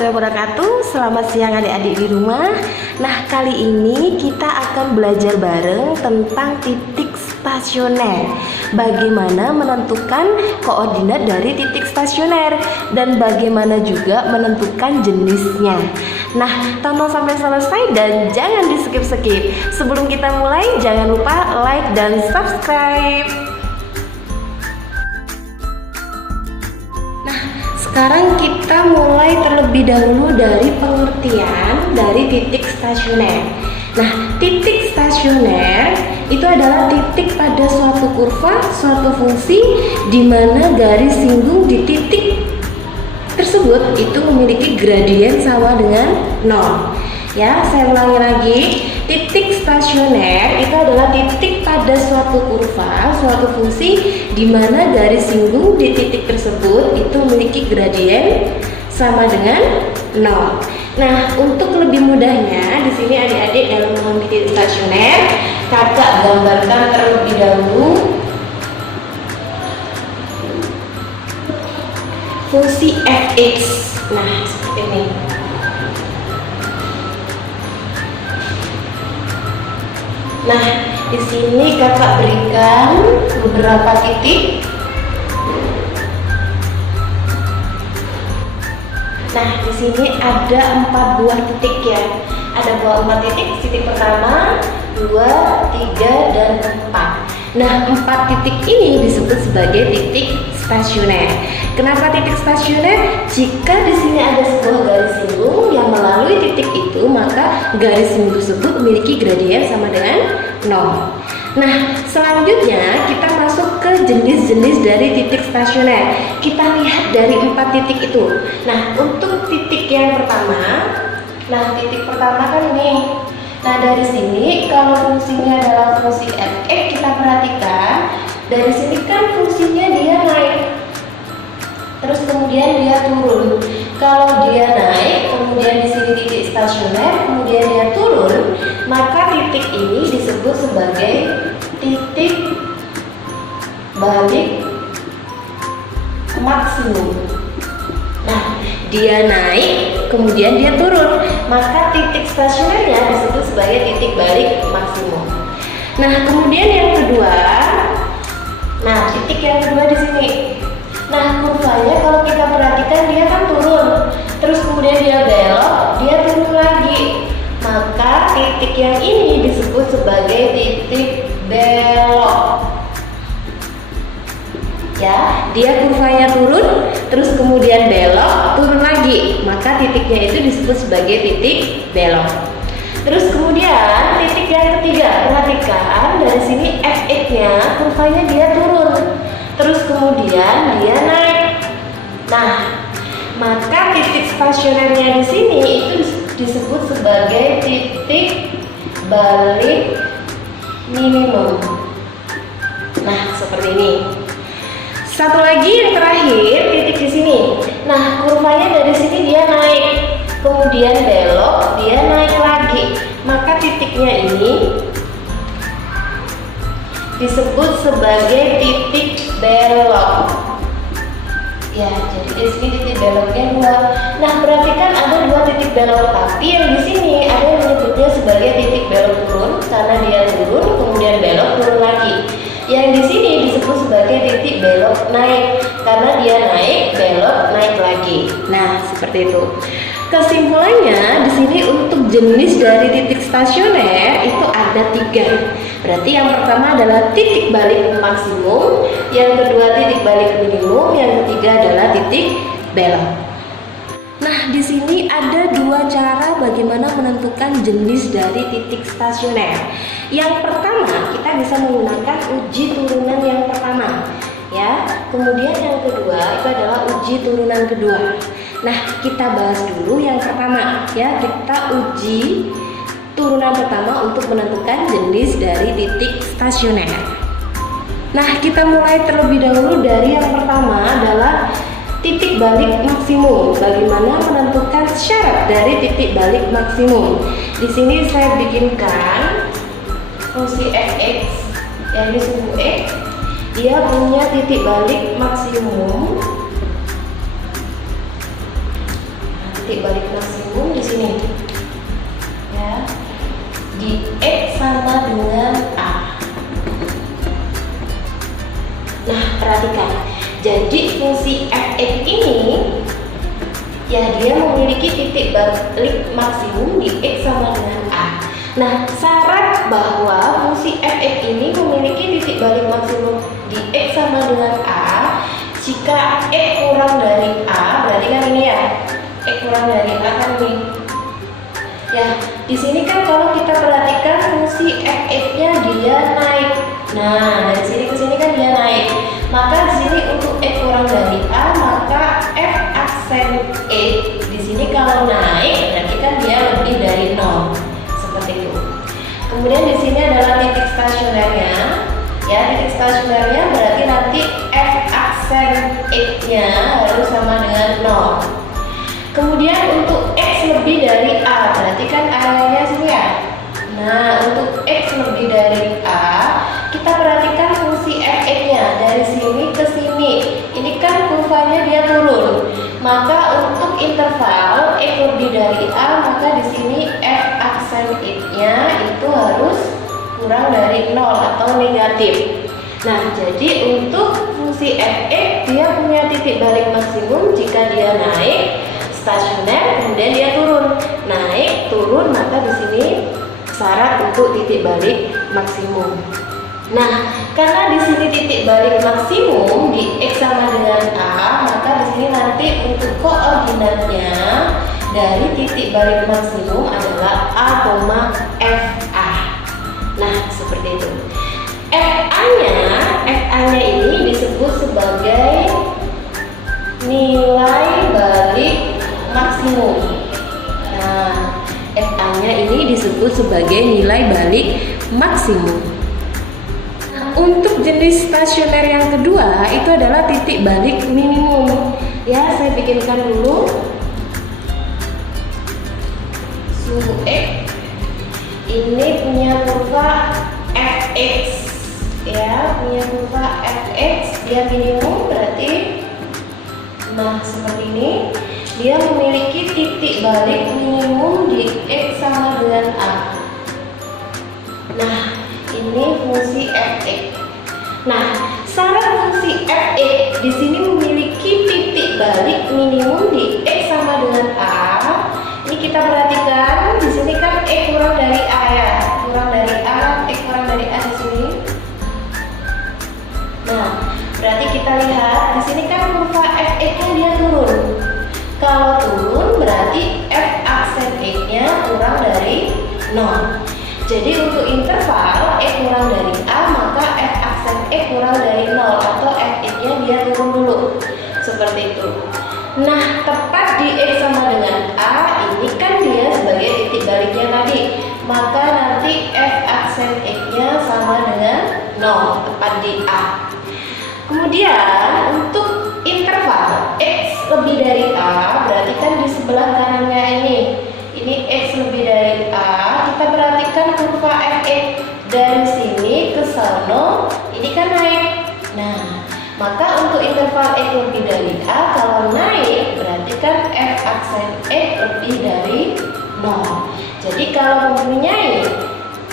warahmatullahi wabarakatuh. Selamat siang adik-adik di rumah. Nah, kali ini kita akan belajar bareng tentang titik stasioner. Bagaimana menentukan koordinat dari titik stasioner dan bagaimana juga menentukan jenisnya. Nah, tonton sampai selesai dan jangan di skip-skip. Sebelum kita mulai, jangan lupa like dan subscribe. Sekarang kita mulai terlebih dahulu dari pengertian dari titik stasioner. Nah, titik stasioner itu adalah titik pada suatu kurva, suatu fungsi di mana garis singgung di titik tersebut itu memiliki gradien sama dengan 0. Ya, saya ulangi lagi. Titik stasioner itu adalah titik pada suatu kurva, suatu fungsi di mana garis singgung di titik tersebut itu memiliki gradien sama dengan 0. Nah, untuk lebih mudahnya di sini adik-adik dalam mengambil titik stasioner, kakak gambarkan terlebih dahulu fungsi fx. Nah, seperti ini. Nah, di sini kakak berikan beberapa titik. Nah, di sini ada 4 buah titik ya. Ada 4 titik. Titik pertama, 2, 3, dan 4. Nah, 4 titik ini disebut sebagai titik stasioner. Kenapa titik stasioner? Jika di sini ada sebuah garis singgung yang melalui titik itu, maka garis singgung tersebut memiliki gradien sama dengan 0. Nah, selanjutnya kita masuk ke jenis-jenis dari titik stasioner. Kita lihat dari 4 titik itu. Nah, untuk titik yang pertama, titik pertama kan ini. Nah, dari sini kalau fungsinya adalah fungsi fx, kita perhatikan dari sini kan fungsinya dia naik, terus kemudian dia turun. Kalau dia naik, kemudian di sini titik stasioner, kemudian dia turun, maka titik ini disebut sebagai titik balik maksimum. Nah, dia naik, kemudian dia turun, maka titik stasionernya disebut sebagai titik balik maksimum. Nah, kemudian yang kedua, titik yang kedua di sini. Nah, kurvanya kalau kita perhatikan dia kan turun, terus kemudian dia belok, dia turun lagi. Maka titik yang ini disebut sebagai titik belok. Ya, dia kurvanya turun, terus kemudian belok, turun lagi. Maka titiknya itu disebut sebagai titik belok. Terus kemudian titik yang ketiga, perhatikan dari sini fx-nya kurvanya dia turun, terus kemudian dia naik. Nah, maka titik stasionernya di sini itu disebut sebagai titik balik minimum. Nah, seperti ini. Satu lagi yang terakhir, titik di sini. Nah, kurvanya dari sini dia naik, kemudian belok, dia naik lagi. Maka titiknya ini disebut sebagai titik belok. Ya, jadi di sini titik beloknya 2. Nah, perhatikan ada 2 titik belok, tapi yang di sini ada yang menyebutnya sebagai titik belok turun karena dia turun, kemudian belok turun lagi. Yang di sini disebut sebagai titik belok naik karena dia naik, belok, naik lagi. Nah, seperti itu. Kesimpulannya di sini untuk jenis dari titik stasioner itu ada 3. Berarti yang pertama adalah titik balik maksimum, yang kedua titik balik minimum, yang ketiga adalah titik belok. Nah, di sini ada 2 cara bagaimana menentukan jenis dari titik stasioner. Yang pertama, kita bisa menggunakan uji turunan yang pertama, ya. Kemudian yang kedua itu adalah uji turunan kedua. Nah, kita bahas dulu yang pertama, ya. Kita uji turunan pertama untuk menentukan jenis dari titik stasioner. Nah, kita mulai terlebih dahulu dari yang pertama adalah titik balik maksimum. Bagaimana menentukan syarat dari titik balik maksimum? Di sini saya bikinkan fungsi fx, yang ini sumbu x, dia punya titik balik maksimum. titik balik maksimum di sini. Ya. Di X sama dengan A. Nah, perhatikan. Jadi fungsi f(x) ini ya dia memiliki titik balik maksimum di X sama dengan A. Nah, syarat bahwa fungsi f(x) ini memiliki titik balik maksimum di X sama dengan A jika X kurang dari A, berarti kan ini ya, X kurang dari A kan ini. Ya, di sini kan kalau kita perhatikan fungsi f(x)-nya dia naik. Nah, dari sini ke sini kan dia naik. Maka di sini untuk X kurang dari A, maka f aksen X di sini kalau naik berarti kan dia lebih dari 0. Seperti itu. Kemudian di sini adalah titik stasionernya. Ya, titik stasionernya berarti nanti f aksen X-nya harus sama dengan 0. Kemudian untuk X lebih dari A, berarti kan A-nya sini ya. Nah, untuk X lebih dari A, kita perhatikan fungsi f(x)-nya dari sini ke sini. Ini kan kurvanya dia turun. Maka untuk interval X lebih dari A, maka di sini f aksen X-nya itu harus kurang dari 0 atau negatif. Nah, jadi untuk fungsi f(x) dia punya titik balik maksimum jika dia naik stasioner, kemudian dia turun. Naik, turun, maka di sini syarat untuk titik balik maksimum. Nah, karena di sini titik balik maksimum di X sama dengan A, maka di sini nanti untuk koordinatnya dari titik balik maksimum adalah A, FA. Nah, seperti itu. FA-nya ini disebut sebagai nilai balik maksimum. Nah, FA-nya ini disebut sebagai nilai balik maksimum. Nah, untuk jenis stasioner yang kedua itu adalah titik balik minimum. Ya, saya bikinkan dulu. Suhu X ini punya kurva fx. Ya, punya kurva fx, dia minimum berarti seperti ini. Dia memiliki titik balik minimum di X sama dengan A. Nah, ini fungsi fx. Nah, syarat fungsi fx di sini memiliki titik balik minimum di X sama dengan A. Ini kita perhatikan, di sini kan X kurang dari A ya, kurang dari A, X kurang dari A di sini. Nah, berarti kita lihat di sini kan kurva fx-nya dia turun. Kalau turun berarti f aksen X-nya kurang dari 0. Jadi untuk interval X kurang dari A, maka f aksen X kurang dari 0 atau fx-nya dia turun dulu. Seperti itu. Nah, tepat di X sama dengan A, ini kan dia sebagai titik baliknya tadi. Maka nanti f aksen X-nya sama dengan 0, tepat di A. Kemudian untuk interval X lebih dari A, berarti kan di sebelah kanannya ini X lebih dari A. Kita perhatikan kurva fx dari sini ke sana, ini kan naik. Nah, maka untuk interval X lebih dari A, kalau naik berarti kan f aksen X lebih dari 0. Jadi kalau mempunyai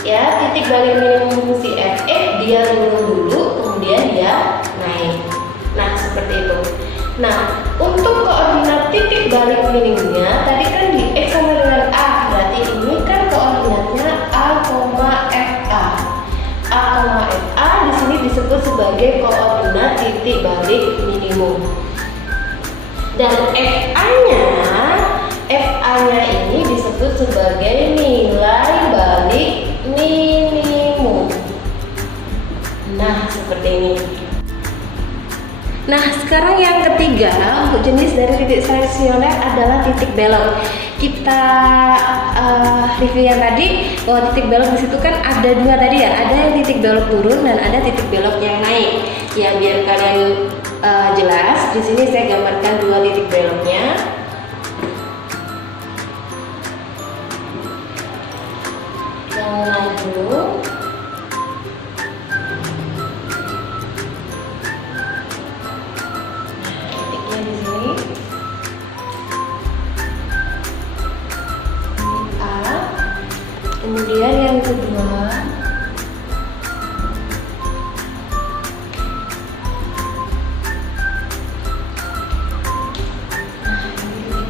ya titik balik minimum fungsi fx, dia turun dulu, kemudian dia naik. Nah, seperti itu. Nah, untuk koordinat titik balik minimumnya tadi kan di X sama dengan A, berarti ini kan koordinatnya A, FA. A, FA di sini disebut sebagai koordinat titik balik minimum. Dan FA-nya ini disebut sebagai nilai balik minimum. Nah, seperti ini. Nah, sekarang yang ketiga untuk jenis dari titik stasioner adalah titik belok. Kita review yang tadi bahwa titik belok di situ kan ada dua tadi ya, ada yang titik belok turun dan ada titik belok yang naik. Ya, biar kalian jelas, di sini saya gambarkan dua titik beloknya. Yang naik dulu. kedua.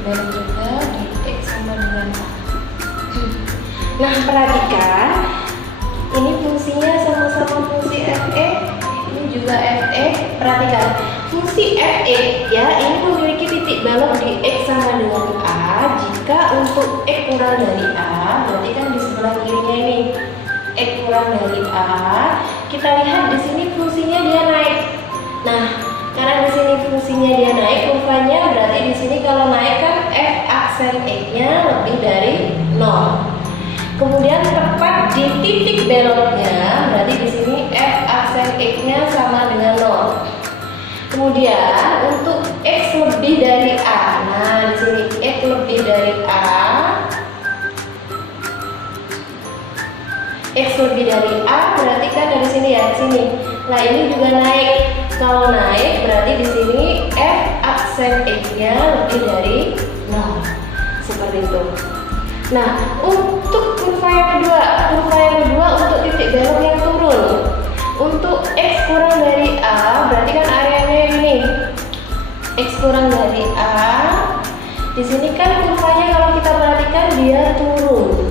Belok juga di X sama dengan A. Nah, perhatikan ini fungsinya sama-sama fungsi Fe, ini juga Fe. Perhatikan fungsi Fe ya, ini memiliki titik belok di X sama dengan A. Jika untuk X kurang dari A, berarti kan di sebelah kirinya ini X kurang dari A. Kita lihat di sini fungsinya dia naik. Nah, karena di sini fungsinya dia naik, kurvanya berarti di sini kalau naik kan f aksen x-nya lebih dari 0. Kemudian tepat di titik beloknya, berarti di sini f aksen x-nya sama dengan 0. Kemudian untuk x lebih dari a, nah di sini x lebih dari a, x lebih dari a berarti kan dari sini ya, sini. Nah ini juga naik. Kalau naik berarti di sini f aksen x-nya lebih dari 0. Seperti itu. Nah, untuk kurva yang kedua untuk titik belok yang turun. Untuk x kurang dari a, berarti kan areanya ini. X kurang dari a. Di sini kan kurvanya kalau kita perhatikan dia turun.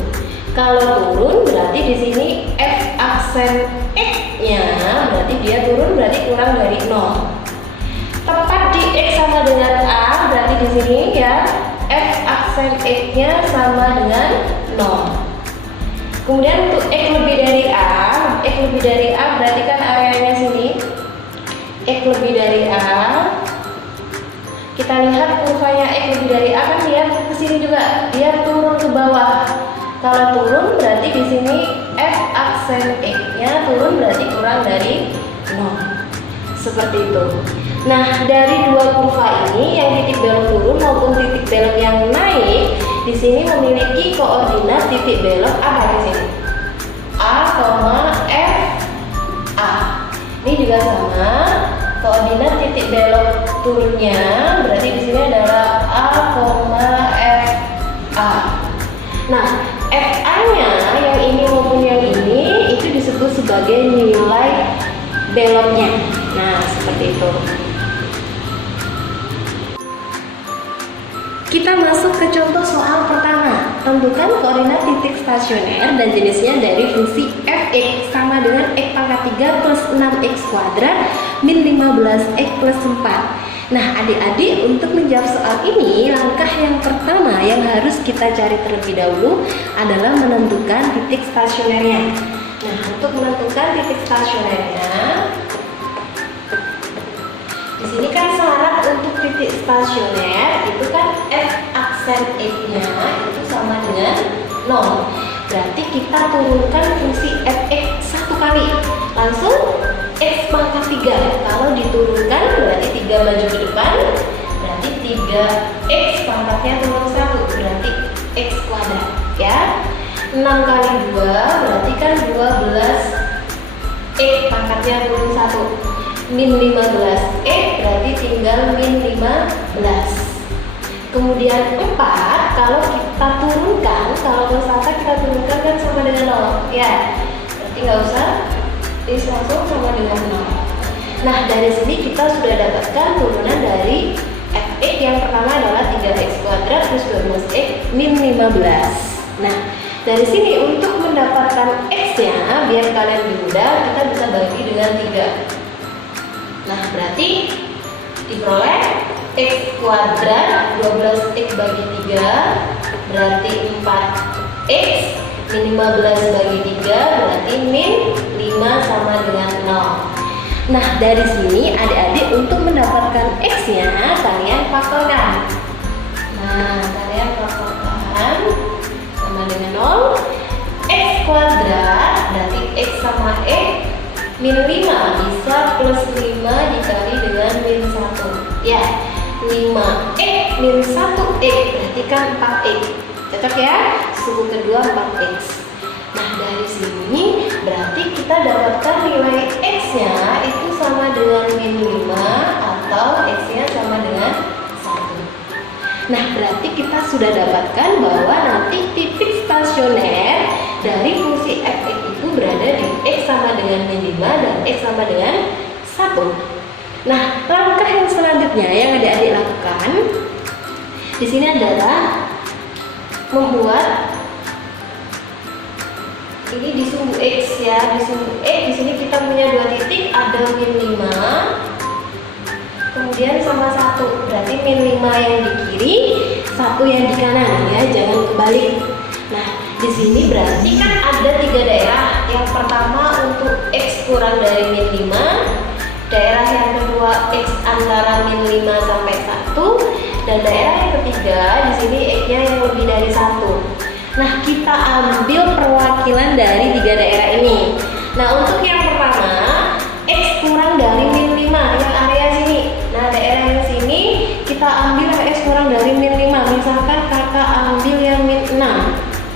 Kalau turun berarti di sini f aksen x-nya berarti dia turun, berarti kurang dari 0. Tepat di x sama dengan a, berarti di sini ya f aksen x-nya sama dengan 0. Kemudian untuk x lebih dari a berarti kan areanya sini. X lebih dari a. Kita lihat kurvanya x lebih dari a kan dia ke sini juga, dia turun ke bawah. Kalau turun berarti di sini f aksen x-nya turun, berarti kurang dari 0. Seperti itu. Nah, dari dua kurva ini yang titik belok turun maupun titik belok yang naik, di sini memiliki koordinat titik belok apa di sini? A, F, A. Ini juga sama. Koordinat titik belok turunnya berarti di sini adalah A, F, A. Nah, FA-nya yang ini maupun yang ini itu disebut sebagai nilai beloknya. Nah, seperti itu. Kita masuk ke contoh soal pertama. Tentukan koordinat titik stasioner dan jenisnya dari fungsi fx sama dengan x pangkat 3 plus 6x kuadrat min 15x plus 4. Nah, adik-adik, untuk menjawab soal ini, langkah yang pertama yang harus kita cari terlebih dahulu adalah menentukan titik stasionernya. Nah, untuk menentukan titik stasionernya, di sini kan syarat untuk titik stasioner itu kan f aksen x-nya itu sama dengan 0. Berarti kita turunkan fungsi fx satu kali, langsung x pangkat 3. Kalau diturunkan berarti 3 maju ke depan, berarti 3x pangkatnya turun 1, berarti x kuadrat ya. 6 kali 2 berarti kan 12x pangkatnya turun 1, min 15x berarti tinggal min 15. Kemudian 4 kalau kita turunkan, kalau konstanta kita turunkan kan sama dengan 0 ya, berarti nggak usah, ini langsung sama dengan 0. Nah, dari sini kita sudah dapatkan turunan dari fx yang pertama adalah 3x kuadrat plus 12x min 15. Nah, dari sini untuk mendapatkan x-nya, biar kalian lebih mudah, kita bisa bagi dengan 3. Nah, berarti diperoleh x kuadrat 12x bagi 3 berarti 4x, min 15 bagi 3 berarti min 5 sama dengan 0. Nah, dari sini adik-adik untuk mendapatkan x-nya kalian faktorkan. Nah, kalian faktorkan sama dengan 0. X kuadrat berarti x sama x min 5 bisa plus 5 dikali dengan min 1 ya, 5x min 1x berarti kan 4x. Cocok ya, suku kedua 4x. Nah, dari sini berarti kita dapatkan nilai x-nya itu sama dengan min 5 atau x-nya sama dengan 1. Nah, berarti kita sudah dapatkan bahwa nanti titik stasioner dari fungsi f sama dengan min 5 dan X sama dengan 1. Nah, langkah yang selanjutnya yang adik-adik lakukan di sini adalah membuat ini di sumbu X ya, di sumbu X di sini kita punya 2 titik, ada min 5 kemudian sama 1, berarti min 5 yang di kiri, 1 yang di kanan ya, jangan kebalik. Nah, di sini berarti kan ada 3 daerah. Yang pertama untuk X kurang dari min 5, daerah yang kedua X antara min 5 sampai 1, dan daerah yang ketiga di sini X-nya yang lebih dari 1. Nah, kita ambil perwakilan dari 3 daerah ini. Nah, untuk yang pertama X kurang dari min 5 yang area sini. Nah, daerah yang sini kita ambil X kurang dari min 5. Misalkan kakak ambil yang min 6,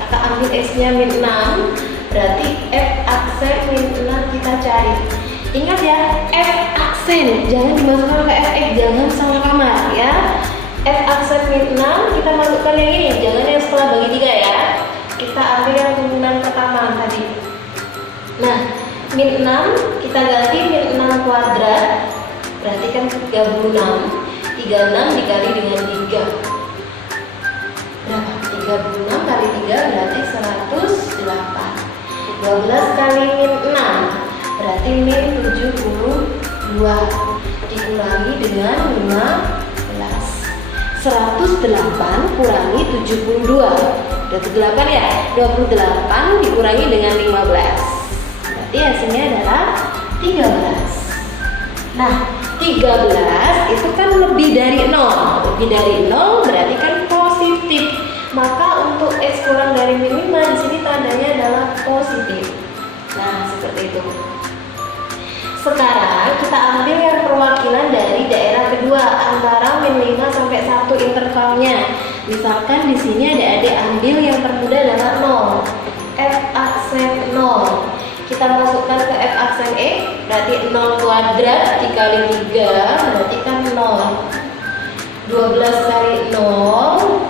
kakak ambil X-nya min 6, berarti F aksen min 6 kita cari. Ingat ya, F aksen jangan dimasukkan ke Fx, jangan salah kamar ya. F aksen min 6 kita masukkan yang ini, jangan yang setelah bagi 3 ya. Kita ambil yang min pertama tadi. Nah, min 6 kita ganti min 6 kuadrat, berarti kan 36. 36 dikali dengan 3 berapa? 36 kali 3 berarti 108. 12 kali min 6 berarti min 72 dikurangi dengan 15. 108 kurangi 72 28 ya, 28 dikurangi dengan 15 berarti hasilnya adalah 13. Nah, 13 itu kan lebih dari 0. Lebih dari 0 berarti kan positif. Maka untuk X kurang dari min 5 di sini tandanya adalah positif. Nah, seperti itu. Sekarang kita ambil yang perwakilan dari daerah kedua antara min 5 sampai 1 intervalnya. Misalkan di sini adik-adik ambil yang termudah adalah 0. F aksen 0. Kita masukkan ke F aksen X, berarti 0 kuadrat dikali 3 berarti kan 0. 12 kali 0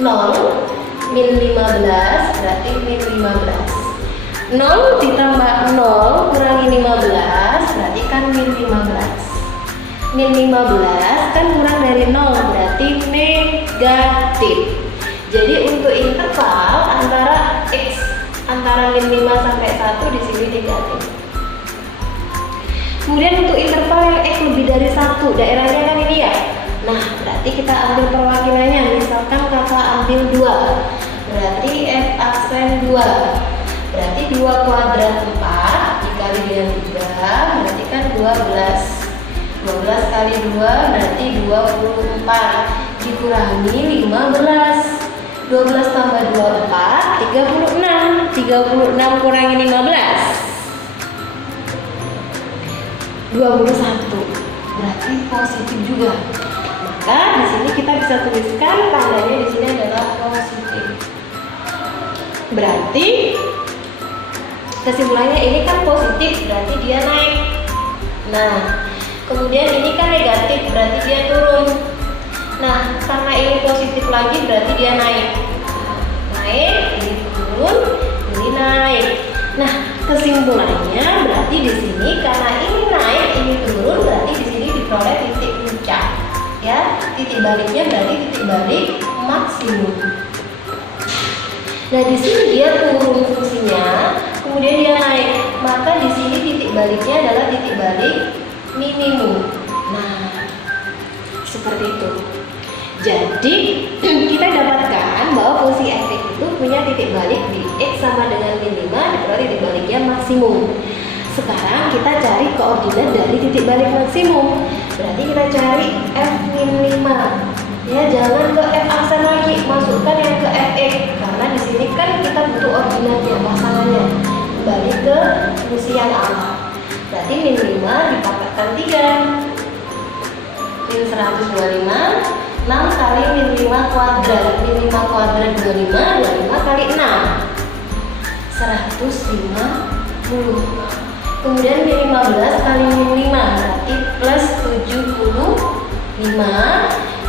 0 min 15 berarti min 15. 0 ditambah 0 kurangi 15 berarti kan min 15. Min 15 kan kurang dari 0 berarti negatif. Jadi untuk interval antara X antara min 5 sampai 1 di sini negatif. Kemudian untuk interval yang X lebih dari 1, daerahnya kan ini ya. Nah, berarti kita ambil perwakilannya. Misalkan kakak ambil 2, berarti F aksen 2. Berarti 2 kuadrat 4 dikali dengan 3 berarti kan 12. 12 kali 2 berarti 24 dikurangi 15. 12 tambah 24 36. 36 kurangi 15 21 berarti positif juga. Maka di sini kita bisa tuliskan tandanya di sini adalah positif. Berarti kesimpulannya ini kan positif berarti dia naik. Nah, kemudian ini kan negatif berarti dia turun. Nah, karena ini positif lagi berarti dia naik. Naik, ini turun, ini naik. Nah, kesimpulannya berarti di sini karena ini naik, ini turun, berarti di sini diperoleh titik puncak. Ya, titik baliknya berarti titik balik maksimum. Nah, di sini dia turun fungsinya, kemudian dia naik. Maka di sini titik baliknya adalah titik balik minimum. Nah, seperti itu. Jadi kita dapatkan bahwa fungsi fx itu punya titik balik di x sama dengan min 5 diperoleh titik baliknya maksimum. Sekarang kita cari koordinat dari titik balik maksimum. Berarti kita cari f min 5. Ya, jangan ke f aksen lagi, masukkan yang ke fx karena di sini kan kita butuh ordinatnya, pasangannya. Kembali ke fungsi yang awal. Berarti min 5 dipangkatkan 3. Min 125 6 kali min 5 kuadrat. Min 5 kuadrat 25, 25 kali 6 150. Kemudian min 15 kali min 5 berarti plus 75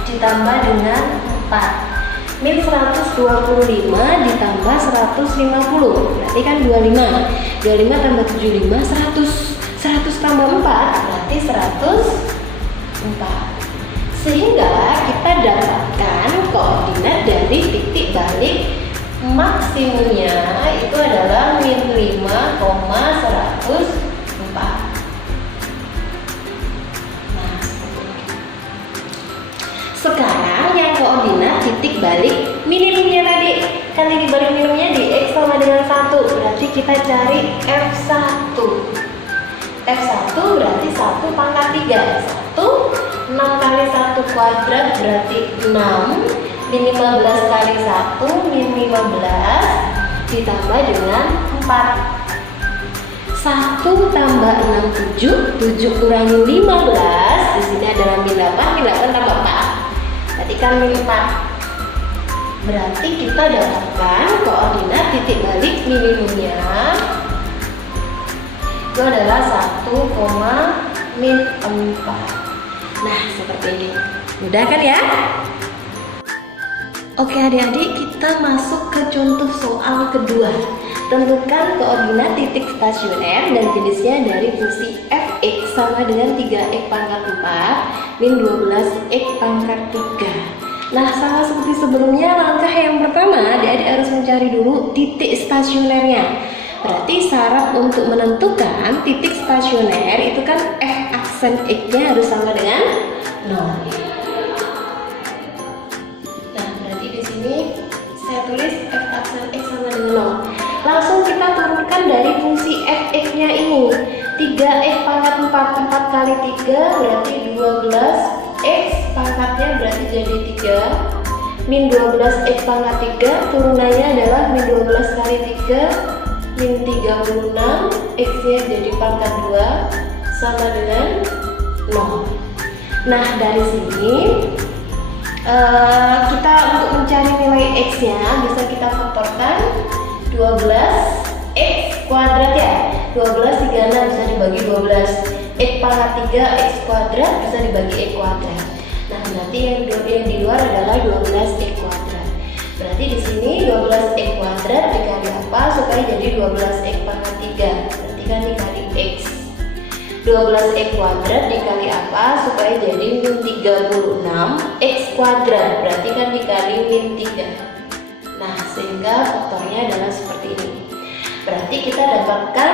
ditambah dengan 4. min 125 ditambah 150, berarti kan 25. 25 tambah 75, 100. 100 tambah 4 berarti 104. Sehingga kita dapatkan koordinat dari titik balik maksimumnya itu adalah min 5,104. Nah, sekarang yang koordinat titik balik minimumnya tadi, kan titik balik minimumnya di X sama dengan 1, berarti kita cari F1. F1 berarti 1 pangkat 3. 1, 6 kali 1 kuadrat berarti 6. Min 15 kali 1, min 15 ditambah dengan 4. 1 tambah 6, 7. 7 kurangi 15. Di sini adalah min 8. Min 8 tambah 4. Berarti kan min 4. Berarti kita dapatkan koordinat titik balik minimumnya itu adalah 1,-4. Nah, seperti ini. Mudah kan ya? Oke adik-adik, kita masuk ke contoh soal kedua. Tentukan koordinat titik stasioner dan jenisnya dari fungsi fx sama dengan 3x pangkat 4 min 12x pangkat 3. Nah, sama seperti sebelumnya, langkah yang pertama adik-adik harus mencari dulu titik stasionernya. Berarti syarat untuk menentukan titik stasioner itu kan f aksen x-nya harus sama dengan 0. Nah, berarti di sini saya tulis f aksen x sama dengan 0. Langsung kita turunkan dari fungsi fx-nya ini. 3x pangkat 4, 4 kali 3 berarti 12x pangkatnya berarti jadi 3. Min 12x pangkat 3 turunannya adalah min 12 kali 3 min 36, x-nya jadi pangkat 2 sama dengan 0. Nah, dari sini kita untuk mencari nilai x-nya bisa kita faktorkan 12x kuadrat ya. 12 36 bisa dibagi 12. X pangkat 3 x kuadrat bisa dibagi x kuadrat. Nah, berarti yang di luar adalah 12x kuadrat. Berarti di sini 12x kuadrat dikali apa supaya jadi 12x pangkat 3. Berarti kan dikali x. 12x kuadrat dikali apa supaya jadi min 36x kuadrat. Berarti kan dikali min 3. Nah, sehingga faktornya adalah seperti ini. Berarti kita dapatkan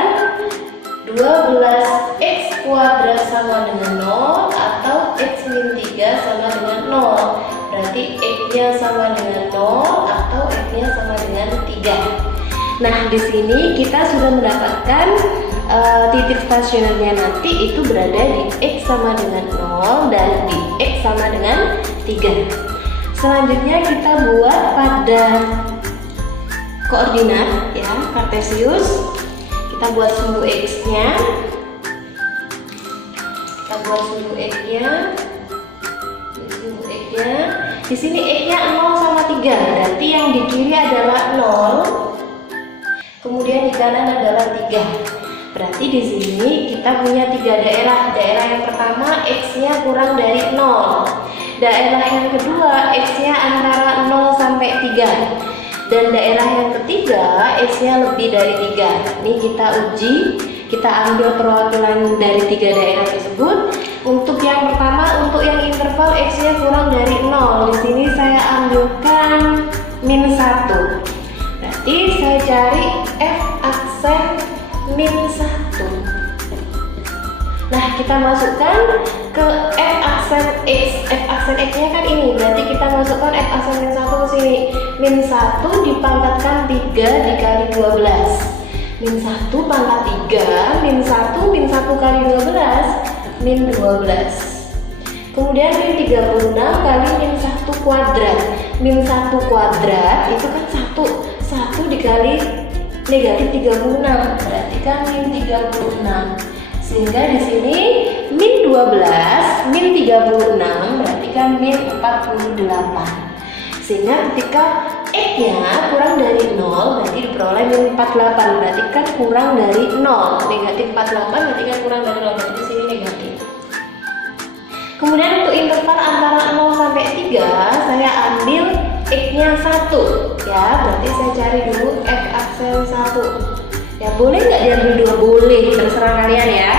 12x kuadrat sama dengan 0 atau x min 3 sama dengan 0. Berarti x-nya sama dengan 0 atau x-nya sama dengan 3. Nah, di sini kita sudah mendapatkan titik stasionernya nanti itu berada di x sama dengan 0 dan di x sama dengan 3. Selanjutnya kita buat pada koordinat ya, kartesius. Kita buat sumbu x-nya. Kita buat sumbu x-nya. Sumbu x-nya. Di sini x-nya 0 sama 3. Berarti yang di kiri adalah 0. Kemudian di kanan adalah 3. Berarti di sini kita punya 3 daerah. Daerah yang pertama x-nya kurang dari 0. Daerah yang kedua x-nya antara 0 sampai 3. Dan daerah yang ketiga x-nya lebih dari 3. Ini kita uji, kita ambil perwakilan dari 3 daerah tersebut. Untuk yang pertama, untuk yang interval x-nya kurang dari 0. Di sini saya ambilkan min 1. Berarti saya cari f aksen min 1. Nah, kita masukkan ke f aksen x. F aksen x-nya kan ini. Berarti kita masukkan f aksen min 1 ke sini. Min 1 dipangkatkan 3 dikali 12. Min 1 pangkat 3. Min 1 kali 12. Min 12. Kemudian min 36 kali min 1 kuadrat. Min 1 kuadrat itu kan 1 dikali negatif 36. Berarti kan min 36. Sehingga di sini min 12, min 36 berarti kan min 48. Sehingga ketika x-nya kurang dari 0 berarti diperoleh min 48. Berarti kan kurang dari 0. Negatif 48 berarti kan kurang dari 0. Berarti di sini negatif. Kemudian untuk interval antara 0 sampai 3 saya ambil X-nya 1 ya, berarti saya cari dulu F aksen 1 ya. Boleh nggak diambil 2? Boleh, terserah kalian ya.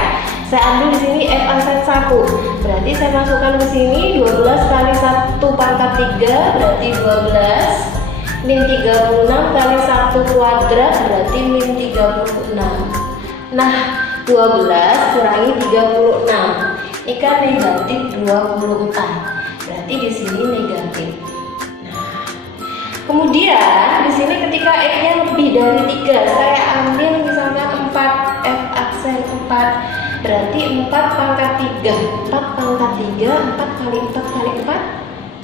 Saya ambil di sini F aksen 1, berarti saya masukkan ke sini 12 kali 1 pangkat 3 berarti 12, min 36 kali 1 kuadrat berarti min 36. Nah 12 kurangi 36 ini kan negatif 24, berarti di sini negatif. Nah, kemudian di sini ketika X-nya lebih dari 3, saya ambil misalkan 4, F aksen 4, berarti 4 pangkat 3, 4 pangkat 3, 4 kali 4 kali 4,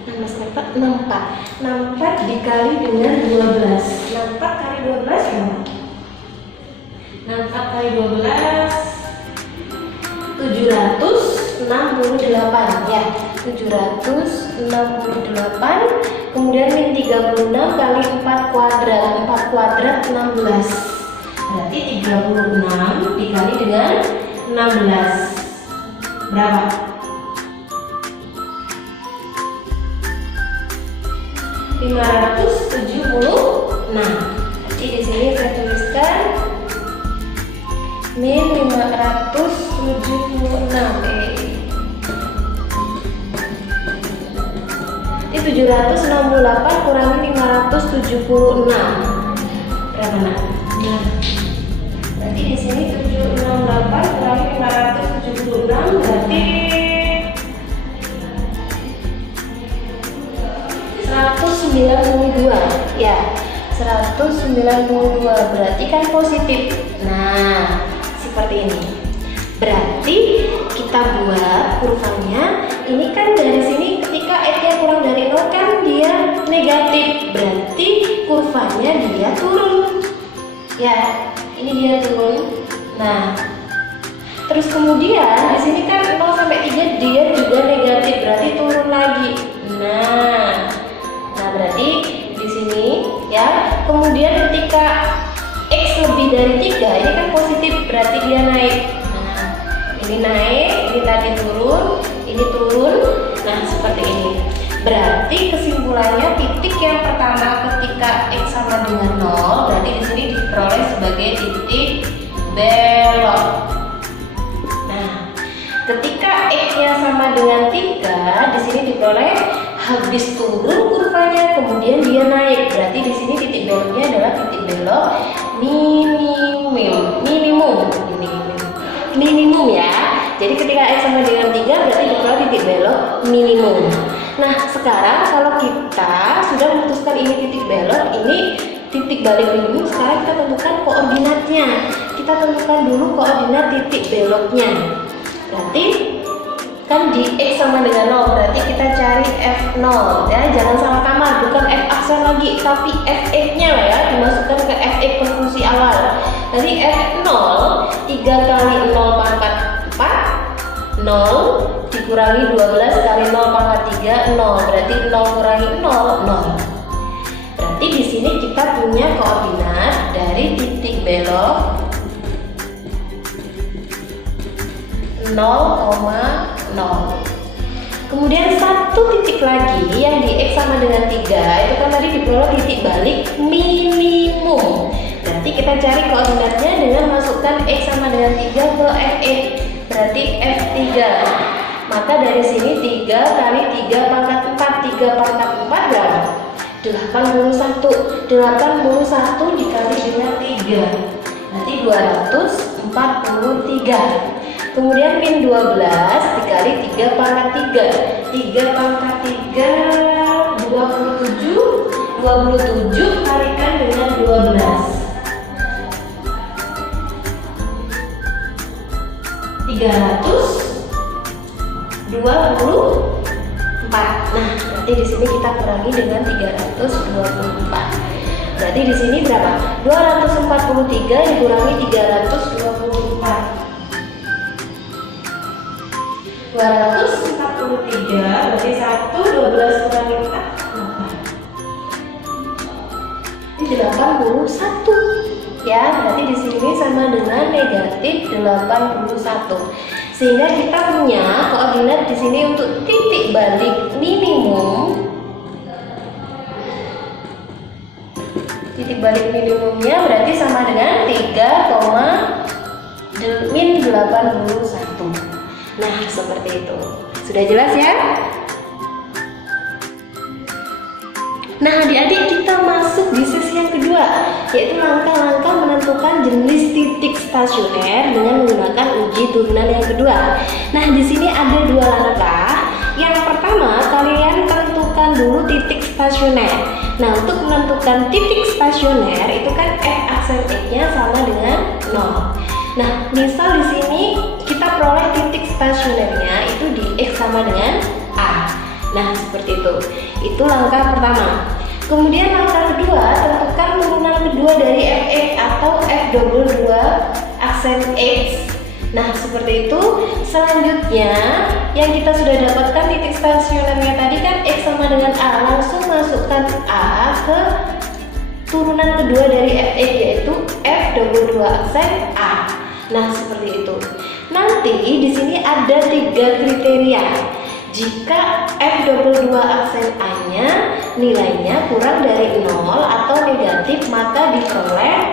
64, 64, 64 dikali dengan 12, 64 kali 12 berapa? 64 kali 12 768 ya, 768. Kemudian min 36 kali 4 kuadrat, 4 kuadrat 16, berarti 36 dikali dengan 16 berapa? 576. Jadi di sini saya tuliskan min 576. Ini 768 kurangi 576 berapa nak? Nah, berarti di sini 768 kurangi 576 berarti 192 ya, 192 berarti kan positif. Nah seperti ini, berarti kita buat kurvanya ini kan dari sini ketika X-nya kurang dari 0 kan dia negatif, berarti kurvanya dia turun ya, ini dia turun. Nah terus kemudian di sini kan 0 sampai 3 dia juga negatif, berarti turun lagi. Nah berarti di sini ya. Kemudian ketika X lebih dari 3 ini kan positif, berarti dia naik. Nah ini naik, ini tadi turun, ini turun. Nah seperti ini. Berarti kesimpulannya titik yang pertama ketika X sama dengan 0 berarti di sini diperoleh sebagai titik belok. Nah ketika X-nya sama dengan 3 di sini diperoleh habis turun kurvanya kemudian dia naik, berarti di sini titik beloknya adalah titik belok minimum ya. Jadi ketika X sama dengan 3 berarti diperoleh titik belok minimum. Nah sekarang kalau kita sudah memutuskan ini titik belok, ini titik balik minimum, sekarang kita tentukan koordinatnya. Kita tentukan dulu koordinat titik beloknya. Berarti kan di X sama dengan 0, berarti kita cari F0 ya, jangan salah kamar, bukan F aksen lagi tapi Fx nya lah ya, dimasukkan ke Fx ke fungsi awal. Jadi F0 3 kali 0 pangkat 4 0 dikurangi 12 kali 0 pangkat 3 0, berarti 0 kurangi 0 0. Berarti di sini kita punya koordinat dari titik belok 0,0. Kemudian satu titik lagi yang di X sama dengan 3 itu kan tadi diperoleh titik balik minimum. Berarti kita cari koordinatnya dengan masukkan X sama dengan 3 ke Fx, berarti F3. Maka dari sini 3 kali 3 pangkat 4, 3 pangkat 4 berapa? 81. 81 dikali dengan 3 berarti 243. Kemudian min 12 dikali 3 pangkat 3, 3 pangkat 3 27, 27 kalikan dengan 12 324. Nah, berarti di sini kita kurangi dengan 324. Berarti di sini berapa? 243 dikurangi 324. 243 berarti 1, 12 kurangi 4 ini 81 ya, berarti di sini sama dengan negatif 81. Sehingga kita punya koordinat di sini untuk titik balik minimum titik balik minimumnya berarti sama dengan 3,-81. Nah, seperti itu. Sudah jelas ya? Nah, adik-adik, kita masuk di sesi yang kedua, yaitu langkah-langkah menentukan jenis titik stasioner dengan menggunakan uji turunan yang kedua. Nah, di sini ada dua langkah. Yang pertama, kalian tentukan dulu titik stasioner. Nah, untuk menentukan titik stasioner itu kan f aksen x-nya sama dengan 0. Nah, misal di sini kita peroleh titik stasionernya itu di x sama dengan a. Nah, seperti itu. Itu langkah pertama. Kemudian langkah kedua, tentukan turunan kedua dari fx atau f22 aksen x. Nah, seperti itu. Selanjutnya, yang kita sudah dapatkan titik stasionernya tadi kan x sama dengan a. Langsung masukkan a ke turunan kedua dari fx, yaitu f22 aksen a. Nah, seperti itu. Nanti di sini ada 3 kriteria. Jika f22 aksen a-nya nilainya kurang dari 0 atau negatif, maka diperoleh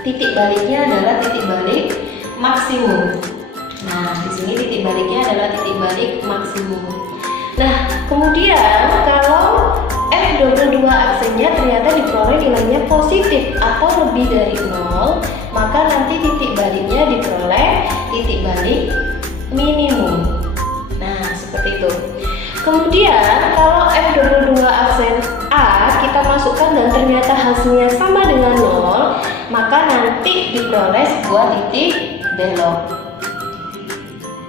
titik baliknya adalah titik balik maksimum. Nah, di sini titik baliknya adalah titik balik maksimum. Nah, kemudian kalau f22 aksennya ternyata diperoleh nilainya positif atau lebih dari 0, maka nanti titik baliknya diperoleh titik balik minimum. Nah, seperti itu. Kemudian kalau f22 aksen a kita masukkan dan ternyata hasilnya sama dengan 0, maka nanti diperoleh sebuah titik belok.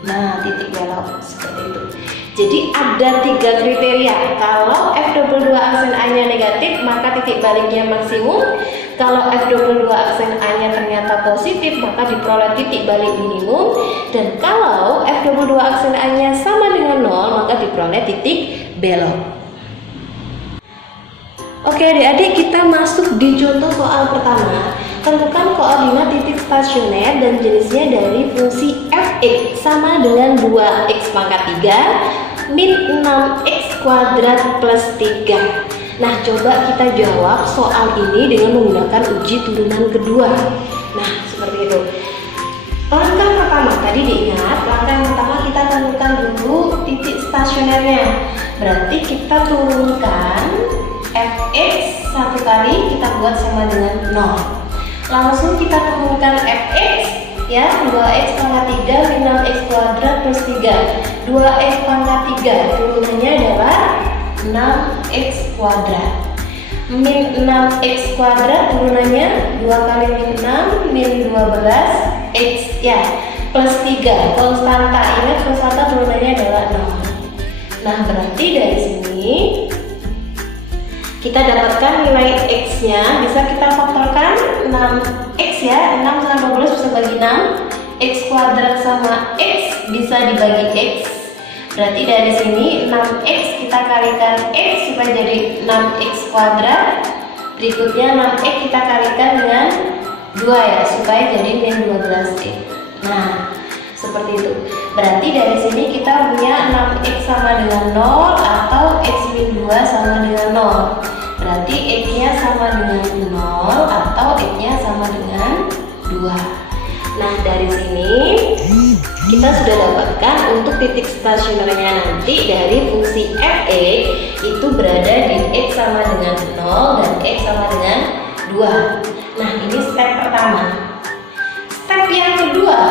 Nah, titik belok seperti itu. Jadi ada 3 kriteria. Kalau f22 aksen a-nya negatif, maka titik baliknya maksimum. Kalau f22 aksen a-nya ternyata positif, maka diperoleh titik balik minimum. Dan kalau f22 aksen a-nya sama dengan 0, maka diperoleh titik belok. Oke adik-adik, kita masuk di contoh soal pertama. Tentukan koordinat titik stasioner dan jenisnya dari fungsi fx sama dengan 2x pangkat 3 min 6x kuadrat plus 3. Nah, coba kita jawab soal ini dengan menggunakan uji turunan kedua. Nah, seperti itu. Langkah pertama, tadi diingat, langkah yang pertama kita tentukan dulu titik stasionernya. Berarti kita turunkan fx satu kali, kita buat sama dengan 0. Langsung kita turunkan fx, ya, 2x pangkat 3 min 6x kuadrat plus 3. 2x pangkat 3 turunannya adalah 6x kuadrat. Min 6x kuadrat turunannya 2 kali min 6 min 12x, ya, plus 3 konstanta. Ingat konstanta turunannya adalah 0. Nah, berarti dari sini kita dapatkan nilai x nya bisa kita faktorkan 6x, ya, 6 sama 12 bisa bagi 6, x kuadrat sama x bisa dibagi x. Berarti dari sini 6x kita kalikan x supaya jadi 6x kuadrat. Berikutnya 6x kita kalikan dengan 2, ya, supaya jadi min 12x. Nah, seperti itu. Berarti dari sini kita punya 6x sama dengan 0 atau x min 2 sama dengan 0. Berarti x-nya sama dengan 0 atau x-nya sama dengan 2. Nah, dari sini kita sudah dapatkan untuk titik stasionernya nanti dari fungsi fx itu berada di x sama dengan 0 dan x sama dengan 2. Nah, ini step pertama. Step yang kedua,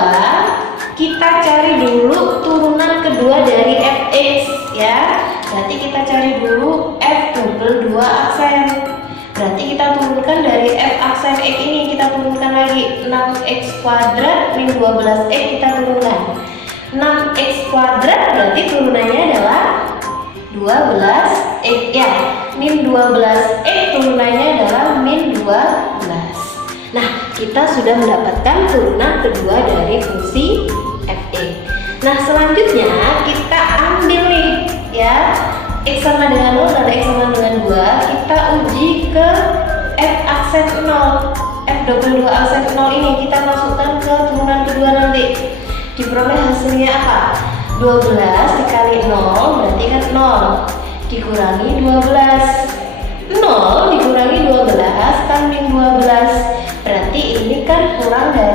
kita cari dulu turunan kedua dari fx, ya. Berarti kita cari dulu f22 aksen. Berarti kita turunkan dari f aksen x ini, kita turunkan lagi 6x kuadrat min 12x, kita turunkan 6x kuadrat, berarti turunannya adalah 12x, ya, min 12x turunannya adalah min 12. Nah, kita sudah mendapatkan turunan kedua dari fungsi fx. Nah, selanjutnya kita ambil nih, ya, x sama dengan 0 dan x sama dengan 2, kita uji ke f aksen 0. f22 aksen 0 ini kita masukkan ke turunan kedua nanti. Diperoleh hasilnya apa? 12 dikali 0 berarti kan 0 dikurangi 12. 0 dikurangi 12 kan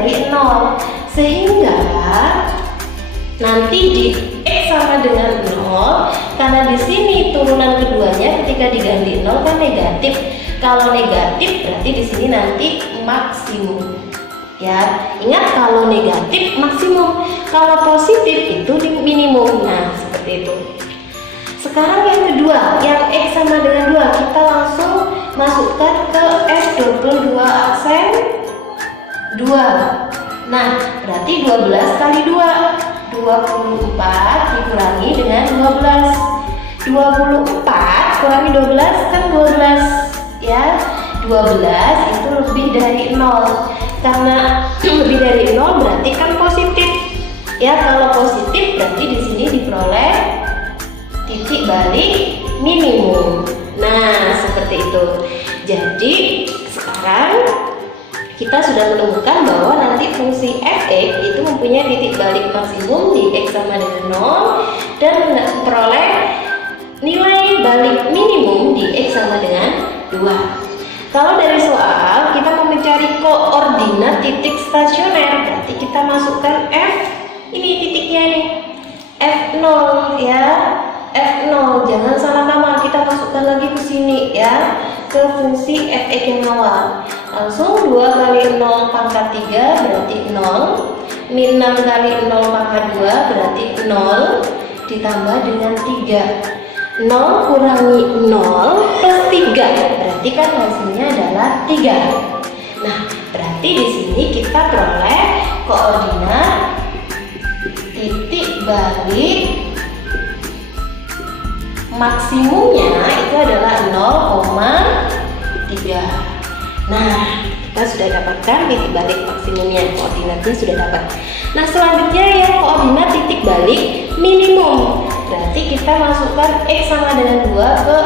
dari 0. Sehingga nanti di X sama dengan 0, karena di sini turunan keduanya ketika diganti 0 kan negatif. Kalau negatif berarti di sini nanti maksimum. Ya, ingat kalau negatif maksimum, kalau positif itu minimum. Nah, seperti itu. Sekarang yang kedua, yang X sama dengan 2, kita langsung masukkan ke F22 aksen 2. Nah, berarti 12 kali 2, 24 dikurangi dengan 12. 24 kurangi 12 kan 12, ya. 12 itu lebih dari 0. Karena lebih dari 0 berarti kan positif. Ya, kalau positif berarti di sini diperoleh titik balik minimum. Nah, seperti itu. Jadi, sekarang kita sudah menemukan bahwa nanti fungsi f(x) itu mempunyai titik balik maksimum di X sama dengan 0 dan memperoleh nilai balik minimum di X sama dengan 2. Kalau dari soal kita mau mencari koordinat titik stasioner, berarti kita masukkan F, ini titiknya nih, F0 ya, F0, jangan salah nama, kita masukkan lagi ke sini ya, ke fungsi f(x) yang awal. Langsung 2 kali 0 pangkat 3 berarti 0, min 6 kali 0 pangkat 2 berarti 0, ditambah dengan 3. 0 kurangi 0 plus 3 berarti kan hasilnya adalah 3. Nah, berarti di sini kita peroleh koordinat titik balik maksimumnya itu adalah 0,3. Nah, kita sudah dapatkan titik balik maksimumnya, koordinatnya sudah dapat. Nah, selanjutnya yang koordinat titik balik minimum, berarti kita masukkan X sama dengan 2 ke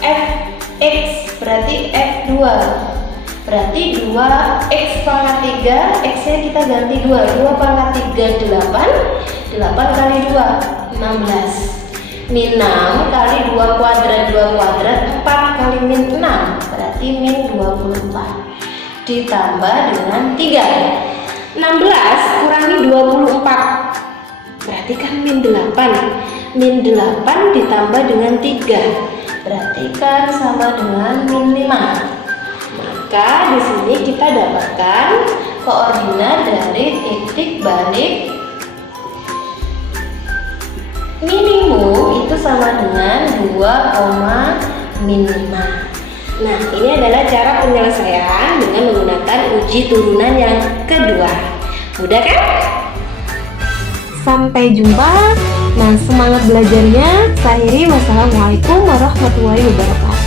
Fx, berarti F2, berarti 2x pangkat 3, x nya kita ganti 2 pangkat 3 8, 8 kali 2 16, min 6 kali 2 kuadrat 4 kali min 6 berarti min 24, ditambah dengan 3. 16 kurangi 24 berarti kan min 8. Min 8 ditambah dengan 3 berarti kan sama dengan min 5. Maka di sini kita dapatkan koordinat dari titik balik minimum itu sama dengan 2, min 5. Nah, ini adalah cara penyelesaian dengan menggunakan uji turunan yang kedua. Mudah kan? Sampai jumpa. Nah, semangat belajarnya. Saya akhiri. Wassalamualaikum warahmatullahi wabarakatuh.